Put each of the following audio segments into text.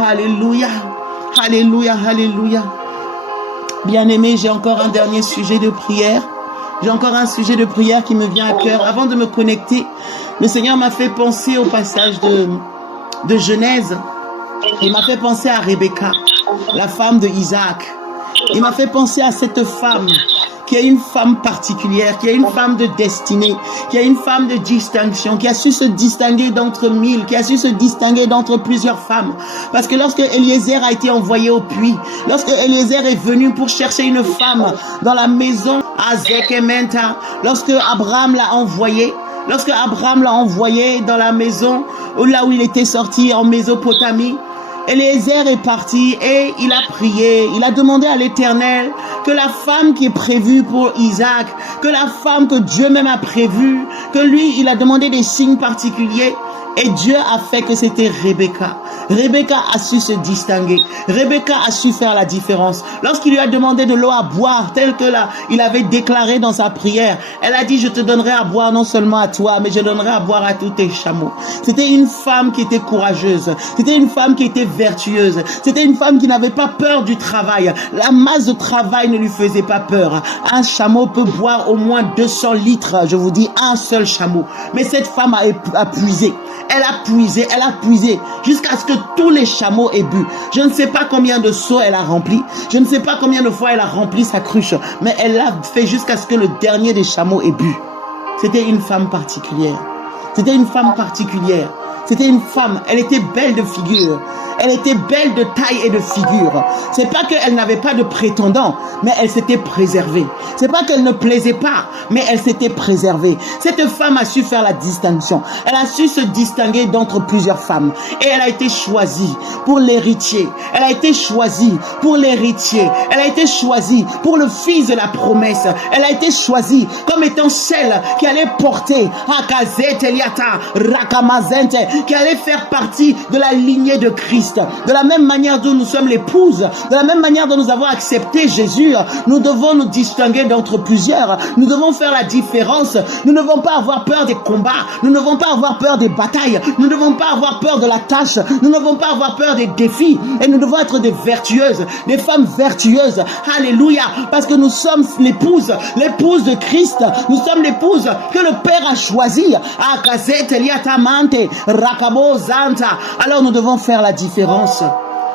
Alléluia, alléluia, alléluia. Bien-aimé, j'ai encore un dernier sujet de prière. J'ai encore un sujet de prière qui me vient à cœur. Avant de me connecter, le Seigneur m'a fait penser au passage de Genèse. Il m'a fait penser à Rebecca, la femme de Isaac. Il m'a fait penser à cette femme qui est une femme particulière, qui est une femme de destinée, qui est une femme de distinction, qui a su se distinguer d'entre mille, qui a su se distinguer d'entre plusieurs femmes. Parce que lorsque Eliezer a été envoyé au puits, lorsque Eliezer est venu pour chercher une femme dans la maison à Zekementa, lorsque Abraham l'a envoyé dans la maison là où il était sorti en Mésopotamie, Eliezer est parti et il a prié, il a demandé à l'Éternel que la femme qui est prévue pour Isaac, que la femme que Dieu même a prévue, que lui, il a demandé des signes particuliers et Dieu a fait que c'était Rebecca. Rebecca a su se distinguer. Rebecca a su faire la différence. Lorsqu'il lui a demandé de l'eau à boire, tel que là, il avait déclaré dans sa prière, elle a dit, je te donnerai à boire non seulement à toi, mais je donnerai à boire à tous tes chameaux. C'était une femme qui était courageuse. C'était une femme qui était vertueuse. C'était une femme qui n'avait pas peur du travail. La masse de travail ne lui faisait pas peur. Un chameau peut boire au moins 200 litres, je vous dis, un seul chameau. Mais cette femme a puisé. Elle a puisé jusqu'à ce que tous les chameaux aient bu. Je ne sais pas combien de seaux elle a rempli. Je ne sais pas combien de fois elle a rempli sa cruche. Mais elle l'a fait jusqu'à ce que le dernier des chameaux ait bu. C'était une femme particulière. C'était une femme particulière. C'était une femme, elle était belle de figure. Elle était belle de taille et de figure. C'est pas qu'elle n'avait pas de prétendant, mais elle s'était préservée. C'est pas qu'elle ne plaisait pas, mais elle s'était préservée. Cette femme a su faire la distinction. Elle a su se distinguer d'entre plusieurs femmes. Et elle a été choisie pour l'héritier. Elle a été choisie pour l'héritier. Elle a été choisie pour le fils de la promesse. Elle a été choisie comme étant celle qui allait porter qui allait faire partie de la lignée de Christ. De la même manière dont nous sommes l'épouse, de la même manière dont nous avons accepté Jésus, nous devons nous distinguer d'entre plusieurs. Nous devons faire la différence. Nous ne devons pas avoir peur des combats. Nous ne devons pas avoir peur des batailles. Nous ne devons pas avoir peur de la tâche. Nous ne devons pas avoir peur des défis. Et nous devons être des vertueuses, des femmes vertueuses. Alléluia. Parce que nous sommes l'épouse de Christ. Nous sommes l'épouse que le Père a choisie. Alors nous devons faire la différence.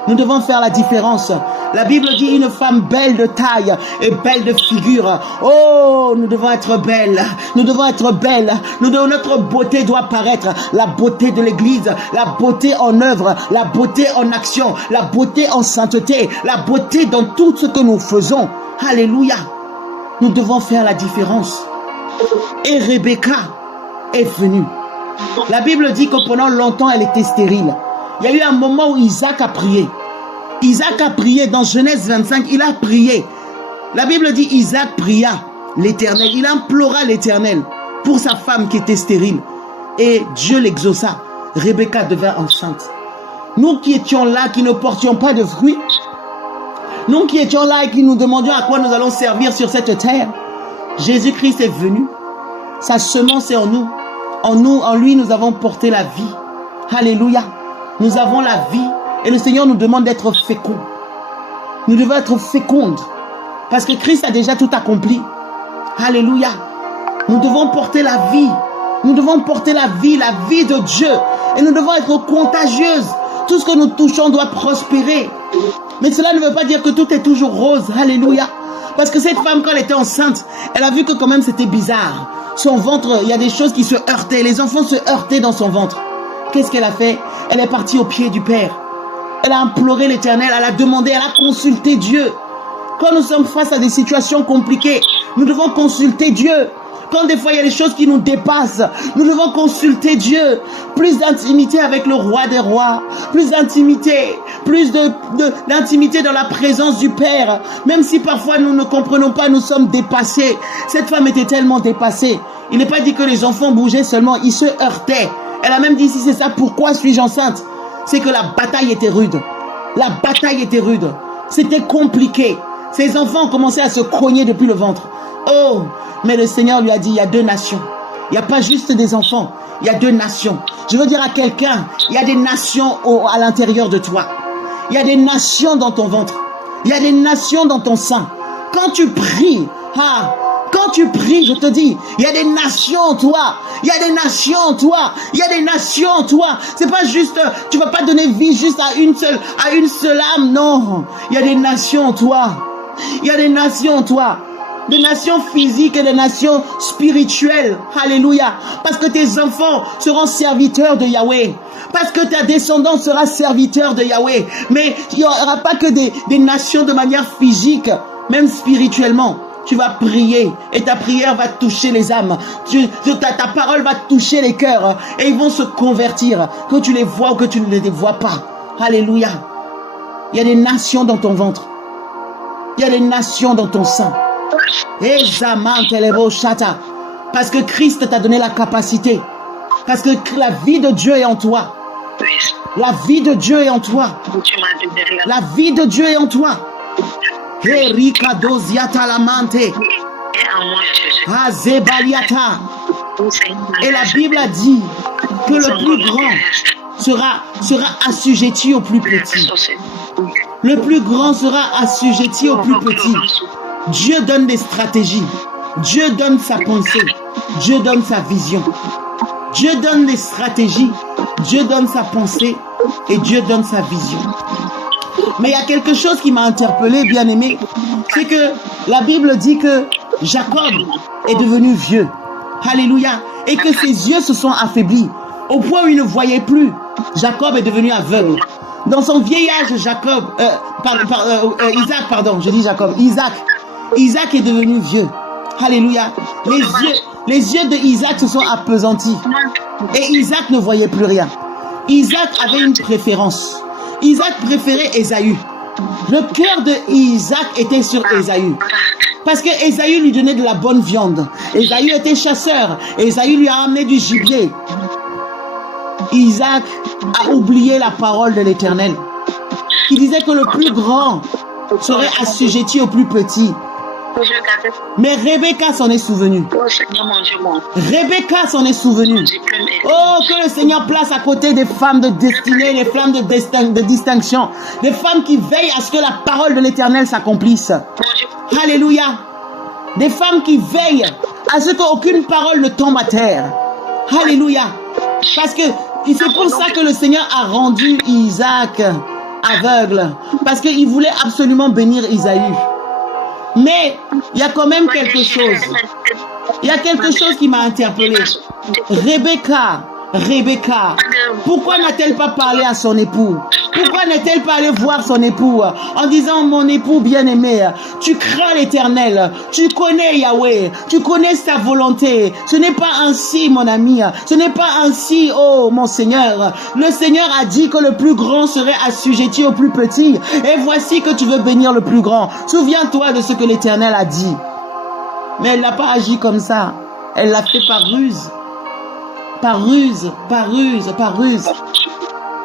Nous devons faire la différence. La Bible dit une femme belle de taille et belle de figure. Oh, nous devons être belles. Nous devons être belles. Notre beauté doit paraître. La beauté de l'Église, la beauté en œuvre, la beauté en action, la beauté en sainteté, la beauté dans tout ce que nous faisons. Alléluia. Nous devons faire la différence. Et Rebecca est venue. La Bible dit que pendant longtemps, elle était stérile. Il y a eu un moment où Isaac a prié. Isaac a prié dans Genèse 25, il a prié. La Bible dit Isaac pria l'Éternel. Il implora l'Éternel pour sa femme qui était stérile. Et Dieu l'exauça. Rebecca devint enceinte. Nous qui étions là, qui ne portions pas de fruits, nous qui étions là et qui nous demandions à quoi nous allons servir sur cette terre, Jésus-Christ est venu. Sa semence est en nous. En lui, nous avons porté la vie. Alléluia. Nous avons la vie. Et le Seigneur nous demande d'être féconds. Nous devons être fécondes. Parce que Christ a déjà tout accompli. Alléluia. Nous devons porter la vie. Nous devons porter la vie de Dieu. Et nous devons être contagieuses. Tout ce que nous touchons doit prospérer. Mais cela ne veut pas dire que tout est toujours rose. Alléluia. Parce que cette femme, quand elle était enceinte, elle a vu que quand même c'était bizarre. Son ventre, il y a des choses qui se heurtaient. Les enfants se heurtaient dans son ventre. Qu'est-ce qu'elle a fait? Elle est partie au pied du Père. Elle a imploré l'Éternel, elle a demandé, elle a consulté Dieu. Quand nous sommes face à des situations compliquées, nous devons consulter Dieu. Quand des fois il y a des choses qui nous dépassent, nous devons consulter Dieu. Plus d'intimité avec le roi des rois, plus d'intimité dans la présence du Père. Même si parfois nous ne comprenons pas, nous sommes dépassés. Cette femme était tellement dépassée. Il n'est pas dit que les enfants bougeaient seulement, ils se heurtaient. Elle a même dit, si c'est ça, pourquoi suis-je enceinte? C'est que la bataille était rude. La bataille était rude. C'était compliqué. Ses enfants ont commencé à se cogner depuis le ventre. Oh, mais le Seigneur lui a dit, il y a deux nations. Il n'y a pas juste des enfants, il y a 2 nations. Je veux dire à quelqu'un, il y a des nations à l'intérieur de toi. Il y a des nations dans ton ventre. Il y a des nations dans ton sein. Quand tu pries, quand tu pries, je te dis, il y a des nations en toi. Il y a des nations en toi. Il y a des nations en toi. C'est pas juste, tu vas pas donner vie juste à une seule âme, non. Il y a des nations en toi. Il y a des nations en toi. Des nations physiques et des nations spirituelles. Alléluia. Parce que tes enfants seront serviteurs de Yahweh. Parce que ta descendance sera serviteur de Yahweh. Mais il n'y aura pas que des nations de manière physique, même spirituellement. Tu vas prier et ta prière va toucher les âmes. Ta parole va toucher les cœurs et ils vont se convertir. Que tu les vois ou que tu ne les vois pas. Alléluia. Il y a des nations dans ton ventre. Il y a des nations dans ton sein. Parce que Christ t'a donné la capacité. Parce que la vie de Dieu est en toi. La vie de Dieu est en toi. La vie de Dieu est en toi. Erika doziata lamante. Azebaliata. Et la Bible a dit que le plus grand sera assujetti au plus petit. Le plus grand sera assujetti au plus petit. Dieu donne des stratégies. Dieu donne sa pensée. Dieu donne sa vision. Dieu donne des stratégies. Dieu donne sa pensée. Et Dieu donne sa vision. Mais il y a quelque chose qui m'a interpellé, bien aimé. C'est que la Bible dit que Jacob est devenu vieux. Alléluia. Et que ses yeux se sont affaiblis. Au point où il ne voyait plus. Jacob est devenu aveugle. Dans son vieillage, Isaac, pardon, je dis Jacob. Isaac est devenu vieux. Alléluia. Les yeux de Isaac se sont appesantis. Et Isaac ne voyait plus rien. Isaac avait une préférence. Isaac préférait Ésaü. Le cœur de Isaac était sur Ésaü. Parce que Ésaü lui donnait de la bonne viande. Ésaü était chasseur. Ésaü lui a amené du gibier. Isaac a oublié la parole de l'Éternel, qui disait que le plus grand serait assujetti au plus petit. Mais Rebecca s'en est souvenue. Rebecca s'en est souvenue. Oh, que le Seigneur place à côté des femmes de destinée, des femmes de distinction, des femmes qui veillent à ce que la parole de l'Éternel s'accomplisse. Alléluia. Des femmes qui veillent à ce qu'aucune parole ne tombe à terre. Alléluia. Parce que c'est pour ça que le Seigneur a rendu Isaac aveugle. Parce qu'il voulait absolument bénir Isaïe. Mais il y a quand même quelque chose. Il y a quelque chose qui m'a interpellé. Rebecca, pourquoi n'a-t-elle pas parlé à son époux? Pourquoi n'est-elle pas allée voir son époux en disant, mon époux bien-aimé, tu crains l'Éternel, tu connais Yahweh, tu connais sa volonté. Ce n'est pas ainsi, mon ami, ce n'est pas ainsi, oh mon Seigneur. Le Seigneur a dit que le plus grand serait assujetti au plus petit. Et voici que tu veux bénir le plus grand. Souviens-toi de ce que l'Éternel a dit. Mais elle n'a pas agi comme ça. Elle l'a fait par ruse. Par ruse.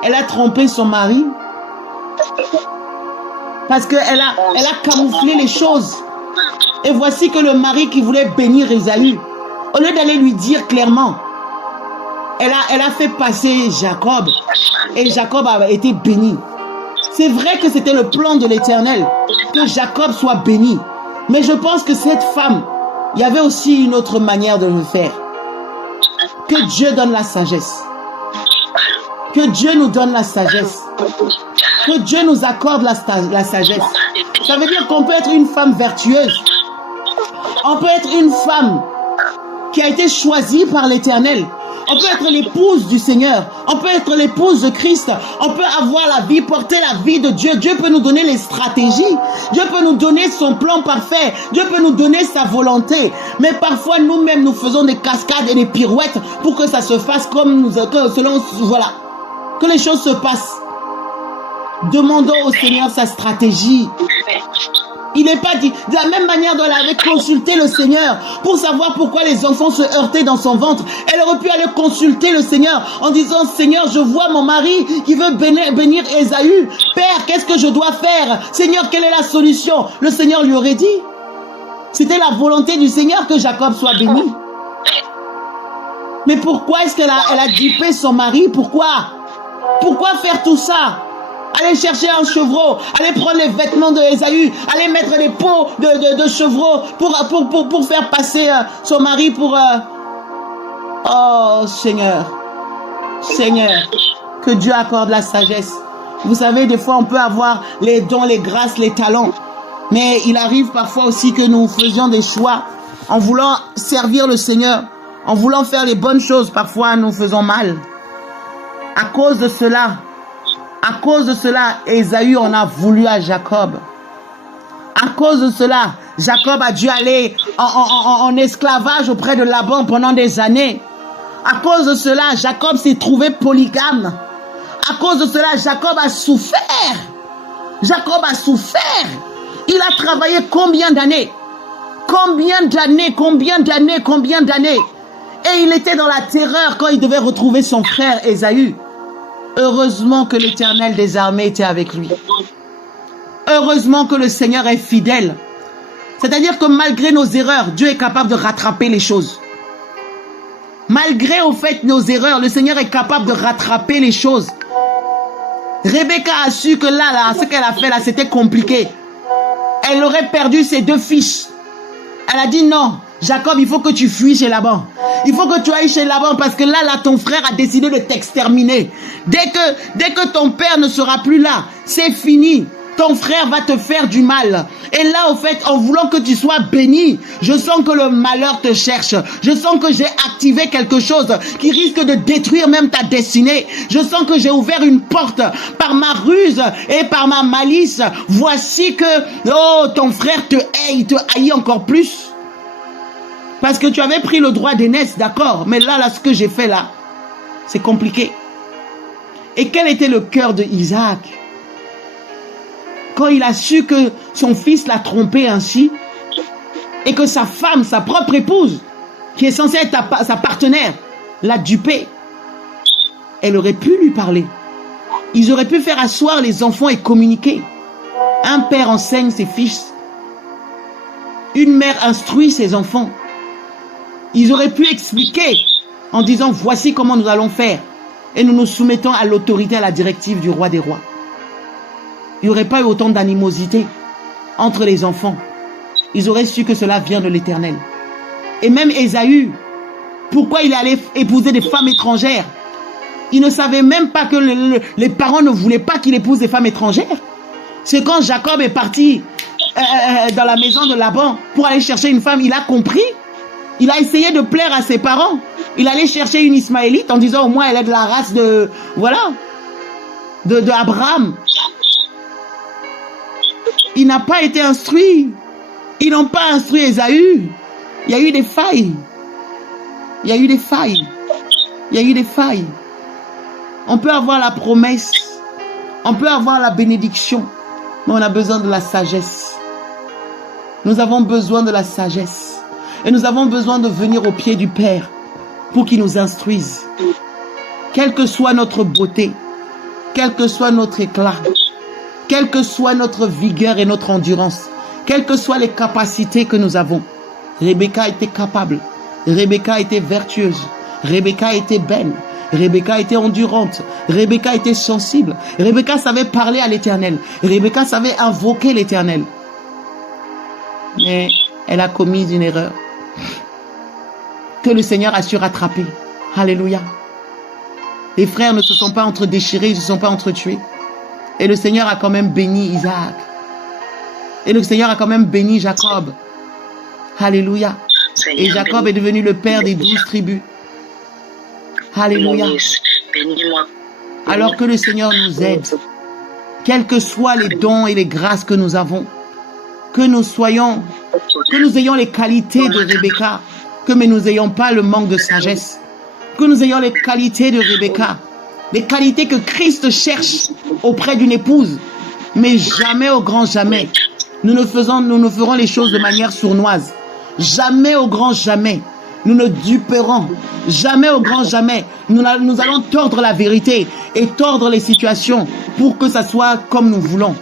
Elle a trompé son mari. Parce qu'elle a camouflé les choses. Et voici que le mari qui voulait bénir Ésaü, au lieu d'aller lui dire clairement, elle a fait passer Jacob. Et Jacob a été béni. C'est vrai que c'était le plan de l'Éternel, que Jacob soit béni. Mais je pense que cette femme, il y avait aussi une autre manière de le faire. Que Dieu donne la sagesse. Que Dieu nous donne la sagesse. Que Dieu nous accorde la sagesse. Ça veut dire qu'on peut être une femme vertueuse. On peut être une femme qui a été choisie par l'Éternel. On peut être l'épouse du Seigneur. On peut être l'épouse de Christ. On peut avoir la vie, porter la vie de Dieu. Dieu peut nous donner les stratégies. Dieu peut nous donner son plan parfait. Dieu peut nous donner sa volonté. Mais parfois, nous-mêmes, nous faisons des cascades et des pirouettes pour que ça se fasse comme nous, voilà, que les choses se passent. Demandons au Seigneur sa stratégie. Il n'est pas dit, de la même manière dont elle avait consulté le Seigneur pour savoir pourquoi les enfants se heurtaient dans son ventre. Elle aurait pu aller consulter le Seigneur en disant, Seigneur, je vois mon mari qui veut bénir Ésaü. Père, qu'est-ce que je dois faire? Seigneur, quelle est la solution? Le Seigneur lui aurait dit. C'était la volonté du Seigneur que Jacob soit béni. Mais pourquoi est-ce qu'elle a dupé son mari? Pourquoi? Pourquoi faire tout ça? Aller chercher un chevreau, aller prendre les vêtements de Ésaü, aller mettre des peaux de chevreau pour faire passer son mari pour... Oh Seigneur, Seigneur, que Dieu accorde la sagesse. Vous savez, des fois on peut avoir les dons, les grâces, les talents. Mais il arrive parfois aussi que nous faisions des choix en voulant servir le Seigneur, en voulant faire les bonnes choses. Parfois nous faisons mal. À cause de cela, Ésaü en a voulu à Jacob. À cause de cela, Jacob a dû aller en esclavage auprès de Laban pendant des années. À cause de cela, Jacob s'est trouvé polygame. À cause de cela, Jacob a souffert. Jacob a souffert. Il a travaillé combien d'années? Combien d'années? Et il était dans la terreur quand il devait retrouver son frère Ésaü. Heureusement que l'Éternel des armées était avec lui. Heureusement que le Seigneur est fidèle. C'est-à-dire que malgré nos erreurs, Dieu est capable de rattraper les choses. Malgré au fait nos erreurs, le Seigneur est capable de rattraper les choses. Rebecca a su que là, ce qu'elle a fait là, c'était compliqué. Elle aurait perdu ses 2 fils. Elle a dit non, Jacob, il faut que tu fuis chez Laban. Il faut que tu ailles chez Laban parce que là, ton frère a décidé de t'exterminer. Dès que ton père ne sera plus là, c'est fini. Ton frère va te faire du mal. Et là, au fait, en voulant que tu sois béni, je sens que le malheur te cherche. Je sens que j'ai activé quelque chose qui risque de détruire même ta destinée. Je sens que j'ai ouvert une porte par ma ruse et par ma malice. Voici que, oh, ton frère te hait, il te haït encore plus. Parce que tu avais pris le droit d'aînesse, d'accord. Mais là, ce que j'ai fait là, c'est compliqué. Et quel était le cœur de Isaac? Quand il a su que son fils l'a trompé ainsi, et que sa femme, sa propre épouse, qui est censée être sa partenaire, l'a dupé, elle aurait pu lui parler. Ils auraient pu faire asseoir les enfants et communiquer. Un père enseigne ses fils. Une mère instruit ses enfants. Ils auraient pu expliquer en disant voici comment nous allons faire. Et nous nous soumettons à l'autorité, à la directive du roi des rois. Il n'y aurait pas eu autant d'animosité entre les enfants. Ils auraient su que cela vient de l'Éternel. Et même Ésaü, pourquoi il allait épouser des femmes étrangères? Il ne savait même pas que les parents ne voulaient pas qu'il épouse des femmes étrangères. C'est quand Jacob est parti dans la maison de Laban pour aller chercher une femme, il a compris. Il a essayé de plaire à ses parents. Il allait chercher une Ismaélite en disant au moins elle est de la race de... Voilà. De Abraham. Il n'a pas été instruit. Ils n'ont pas instruit Ésaü. Il y a eu des failles. Il y a eu des failles. Il y a eu des failles. On peut avoir la promesse. On peut avoir la bénédiction. Mais on a besoin de la sagesse. Nous avons besoin de la sagesse. Et nous avons besoin de venir au pied du Père pour qu'il nous instruise. Quelle que soit notre beauté, quel que soit notre éclat, quelle que soit notre vigueur et notre endurance, quelles que soient les capacités que nous avons, Rebecca était capable, Rebecca était vertueuse, Rebecca était belle, Rebecca était endurante, Rebecca était sensible, Rebecca savait parler à l'Éternel, Rebecca savait invoquer l'Éternel. Mais elle a commis une erreur que le Seigneur a su rattraper. Alléluia. Les frères ne se sont pas entre-déchirés, ils ne se sont pas entre-tués. Et le Seigneur a quand même béni Isaac. Et le Seigneur a quand même béni Jacob. Alléluia. Et Jacob est devenu le père des 12 tribus. Alléluia. Alors que le Seigneur nous aide, quels que soient les dons et les grâces que nous avons, que nous ayons les qualités de Rebecca, que nous n'ayons pas le manque de sagesse, que nous ayons les qualités de Rebecca, les qualités que Christ cherche auprès d'une épouse, mais jamais au grand jamais. Nous ne ferons les choses de manière sournoise. Jamais au grand jamais. Nous ne duperons. Jamais au grand jamais. Nous allons tordre la vérité et tordre les situations pour que ça soit comme nous voulons.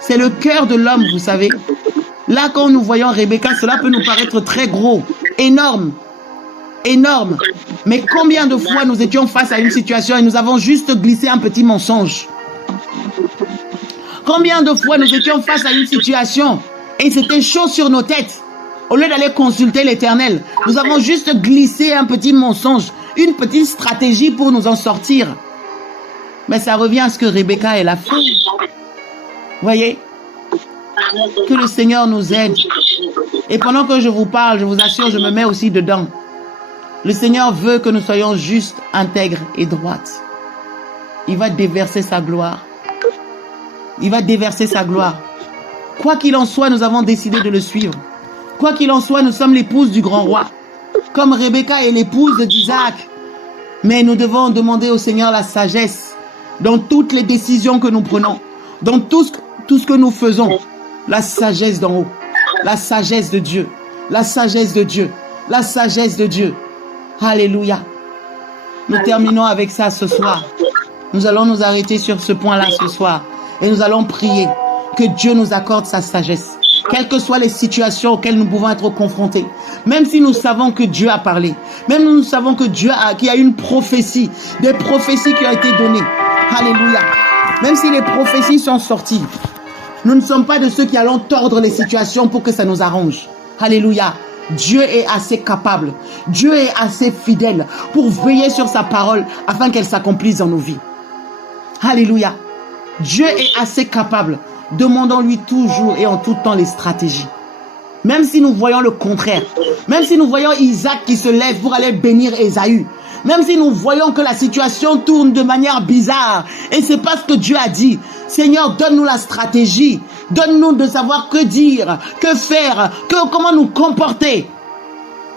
C'est le cœur de l'homme, vous savez. Là, quand nous voyons Rebecca, cela peut nous paraître très gros, énorme. énorme. Mais combien de fois nous étions face à une situation et nous avons juste glissé un petit mensonge? Combien de fois nous étions face à une situation et c'était chaud sur nos têtes? Au lieu d'aller consulter l'Éternel, nous avons juste glissé un petit mensonge, une petite stratégie pour nous en sortir. Mais ça revient à ce que Rebecca elle a fait. Voyez? Que le Seigneur nous aide. Et pendant que je vous parle, je vous assure, je me mets aussi dedans. Le Seigneur veut que nous soyons justes, intègres et droites. Il va déverser sa gloire. Il va déverser sa gloire. Quoi qu'il en soit, nous avons décidé de le suivre. Quoi qu'il en soit, nous sommes l'épouse du grand roi. Comme Rebecca est l'épouse d'Isaac. Mais nous devons demander au Seigneur la sagesse dans toutes les décisions que nous prenons, dans tout ce que nous faisons. La sagesse d'en haut, la sagesse de Dieu, la sagesse de Dieu, la sagesse de Dieu. Alléluia. Nous terminons avec ça ce soir. Nous allons nous arrêter sur ce point-là ce soir. Et nous allons prier que Dieu nous accorde sa sagesse. Quelles que soient les situations auxquelles nous pouvons être confrontés. Même si nous savons que Dieu a parlé. Même si nous savons que Dieu qu'il y a une prophétie. Des prophéties qui ont été données. Alléluia. Même si les prophéties sont sorties. Nous ne sommes pas de ceux qui allons tordre les situations pour que ça nous arrange. Alléluia. Dieu est assez capable. Dieu est assez fidèle pour veiller sur sa parole afin qu'elle s'accomplisse dans nos vies. Alléluia. Dieu est assez capable. Demandons-lui toujours et en tout temps les stratégies. Même si nous voyons le contraire. Même si nous voyons Isaac qui se lève pour aller bénir Ésaü. Même si nous voyons que la situation tourne de manière bizarre. Et c'est pas ce que Dieu a dit. Seigneur, donne-nous la stratégie. Donne-nous de savoir que dire, que faire, comment nous comporter.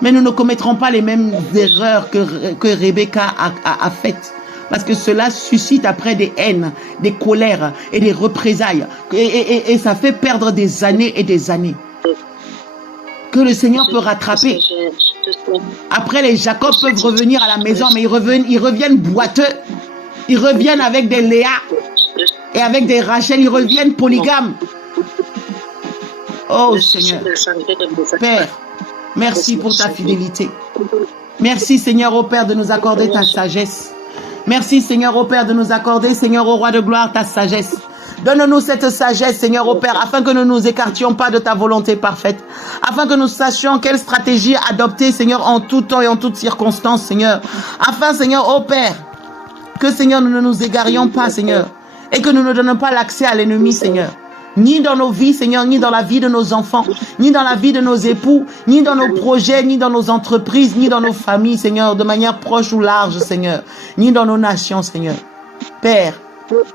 Mais nous ne commettrons pas les mêmes erreurs que Rebecca a faites. Parce que cela suscite après des haines, des colères et des représailles. Et ça fait perdre des années et des années. Que le Seigneur peut rattraper. Après, les Jacob peuvent revenir à la maison, mais ils reviennent boiteux. Ils reviennent avec des Léa et avec des Rachel. Ils reviennent polygames. Oh Seigneur, Père, merci pour ta fidélité. Merci Seigneur, ô Père, de nous accorder ta sagesse. Merci Seigneur, ô Père, de nous accorder, Seigneur, ô Roi de gloire, ta sagesse. Donne-nous cette sagesse, Seigneur, ô Père, afin que nous ne nous écartions pas de ta volonté parfaite. Afin que nous sachions quelle stratégie adopter, Seigneur, en tout temps et en toutes circonstances, Seigneur. Afin, Seigneur, ô Père, que, Seigneur, nous ne nous égarions pas, Seigneur. Et que nous ne donnons pas l'accès à l'ennemi, Seigneur. Ni dans nos vies, Seigneur, ni dans la vie de nos enfants, ni dans la vie de nos époux, ni dans nos projets, ni dans nos entreprises, ni dans nos familles, Seigneur, de manière proche ou large, Seigneur, ni dans nos nations, Seigneur. Père,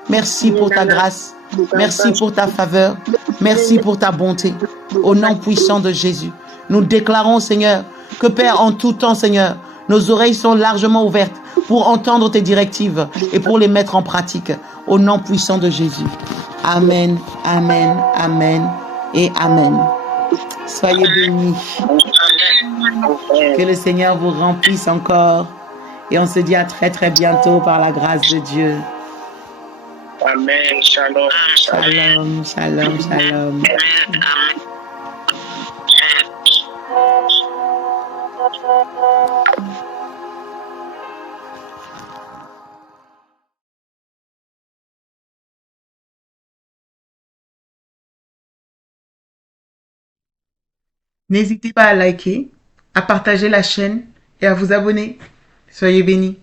merci pour ta grâce, merci pour ta faveur, merci pour ta bonté. Au nom puissant de Jésus, nous déclarons, Seigneur, que Père, en tout temps, Seigneur, nos oreilles sont largement ouvertes pour entendre tes directives et pour les mettre en pratique. Au nom puissant de Jésus. Amen, amen, amen et amen. Soyez bénis. Que le Seigneur vous remplisse encore. Et on se dit à très très bientôt par la grâce de Dieu. Amen. Shalom. Shalom, shalom, shalom. N'hésitez pas à liker, à partager la chaîne et à vous abonner. Soyez bénis.